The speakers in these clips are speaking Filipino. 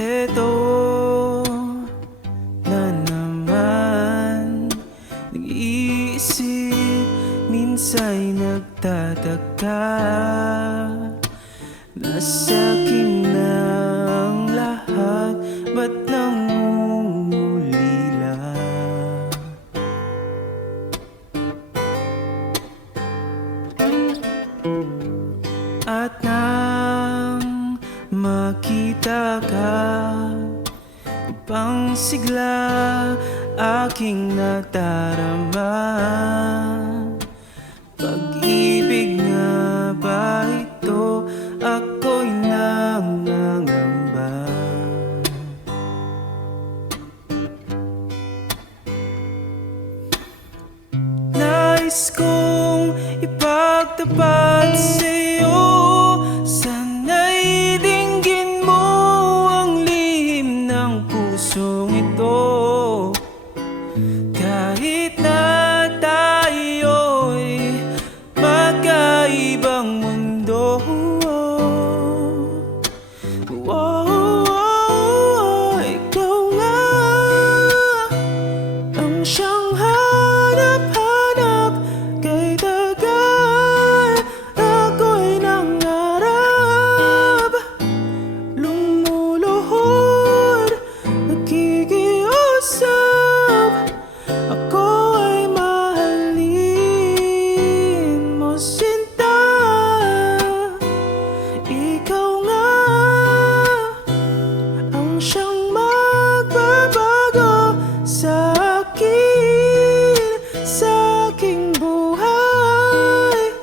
Eto na naman, nag-iisip, minsa'y nagtataka. Nasa akin na ang lahat, ba't nangungulila? At nang makita ka, ibang sigla aking nadarama. Pag-ibig nga ba ito? Ako'y nangangamba. Nais kong ipagtapat sa'yo, sana'y dinggin mo ang lihim ng pusong ito. Kahit na tayo'y magkaibang mundo, ikaw nga ang siyang hanap-hanap. Kay tagal ako'y nangarap, lumuluhod, nakikiusap. Ako ay mahalin mo, sinta. Ikaw nga ang siyang magbabago sa akin, sa aking buhay.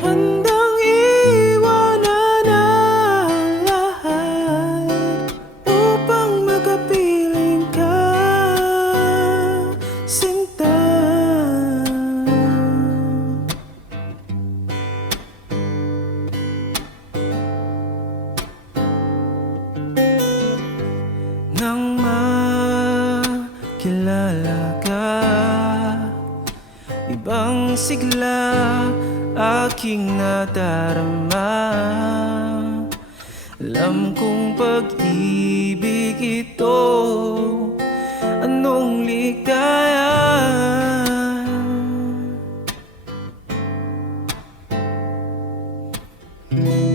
Handang iwanan ang lahat upang makapiling ka, sinta. Nang makilala ka, ibang sigla aking nadarama. Alam kong pag-ibig ito, anong ligaya.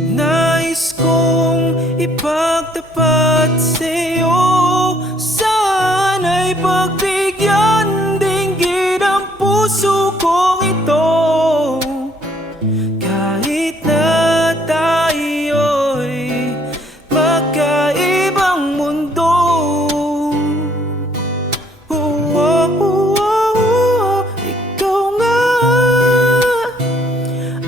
Nais kong ipagtapat sa'yo, sana'y pagbigyan dinggin ang puso kong ito. Kahit na tayo'y magkaibang mundo, ikaw nga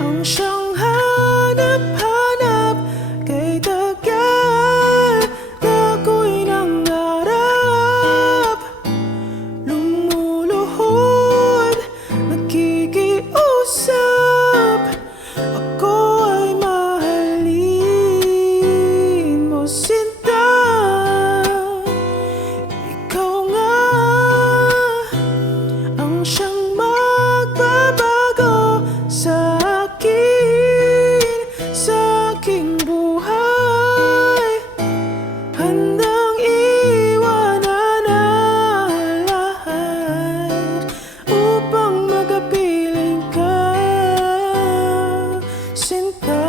ang siyang hanap-hanap. Kay tagal ako'y nangarap, lumuluhod, nakikiusap. Ako ay mahalin mo, sinta. Ikaw nga ang siyang magbabago sa akin, sa aking buhay. Handang iwanan ang lahat upang makapiling ka, sinta.